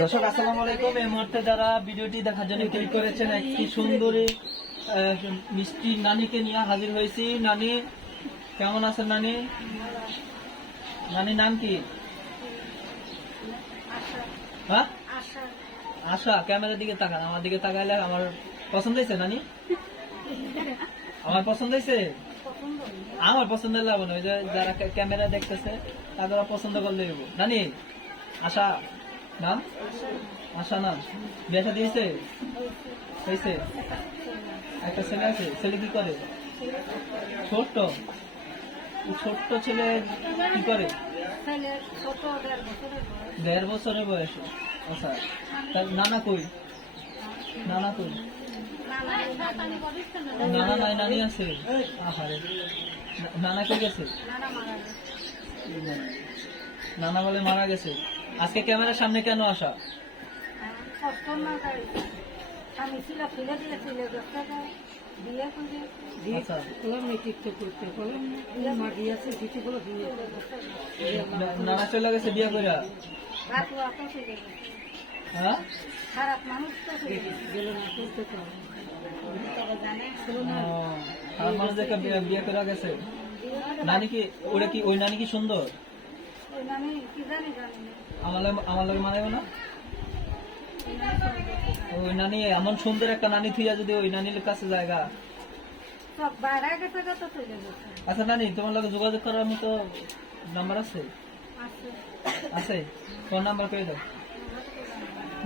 দর্শক আসসালামু আলাইকুম। এই মুহূর্তে যারা ভিডিওটি দেখার জন্য ক্লিক করেছেন, একটি সুন্দরী মিষ্টি নানিকে নিয়ে হাজির হয়েছি। নানি কেমন আছেন? নানি নানির নাম কি? হ্যাঁ, আশা। ক্যামেরার দিকে তাকান, আমার দিকে তাকাইলে আমার পছন্দ হয়েছে। নানি আমার পছন্দ হয়েছে, আমার পছন্দ লাগবে না। ওই যে যারা ক্যামেরা দেখতেছে তারা পছন্দ করলে দেব। নানি আশা নাম, আশা নাম। বিয়ে দিয়েছে? হয়েছে? একটা ছেলে আছে। ছেলে কি করে? ছোট্ট ছোট্ট ছেলে কি করে? 1.5 বছরের বয়স। আচ্ছা, নানা কই? নানা কই? নানা নাই, নানি আছে। আহারে, নানা কে গেছে? নানা বলে মারা গেছে। আজকে ক্যামেরার সামনে কেন আসা? নানা চলে গেছে বিয়ে করে। হ্যাঁ, খারাপ মানুষ দেখে বিয়ে করে গেছে। নানি কি ওটা কি? ওই নানি কি সুন্দর? আমার লাগে মানাবে না। ওই নানি এমন সুন্দর একটা নানি থুইয়া যদি ওই নানির কাছে জায়গা। আচ্ছা নানি, তোমার লাগে যোগাযোগ করার মতো নাম্বার আছে? আছে। ফোন নাম্বার করে দাও।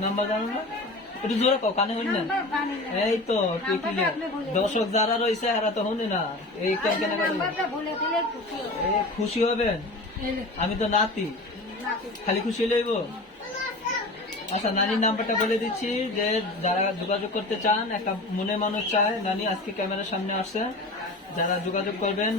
নাম্বার জানো না? একটু জোরে কও, কানে হইন না। এই তো দর্শক যারা রয়েছে এরা তো হনি না। এই খুশি হবেন। আমি তো নাতি, খালি খুশি লইব। আচ্ছা, নানির নাম্বারটা বলে দিচ্ছি, যে যারা যোগাযোগ করতে চান, একটা মনে মানুষ চায়। নানি আজকে ক্যামেরার সামনে আসছে। যারা যোগাযোগ করবেন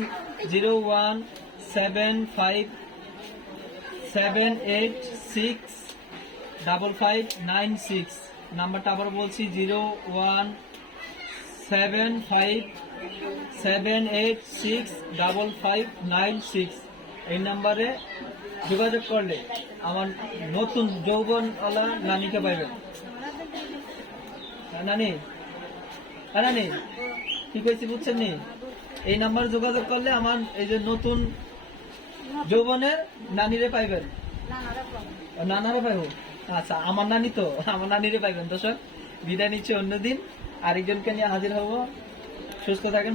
01757865596। নাম্বারটা আবার বলছি 01757865596। এই নাম্বারে যোগাযোগ করলে আমার নতুন যৌবনওয়ালা নানিকে পাইবেন। নানি, নানি কি কইছি বুঝছেন নি? এই নাম্বারে যোগাযোগ করলে আমার এই যে নতুন যৌবনের নানিরে পাইবেন। নানারে পাইব। আচ্ছা, আমার নানি তো, আমার নানিরে পাইবেন। দর্শক বিদায় নিচ্ছে, অন্যদিন আরেকজনকে নিয়ে হাজির হব। সুস্থ থাকেন।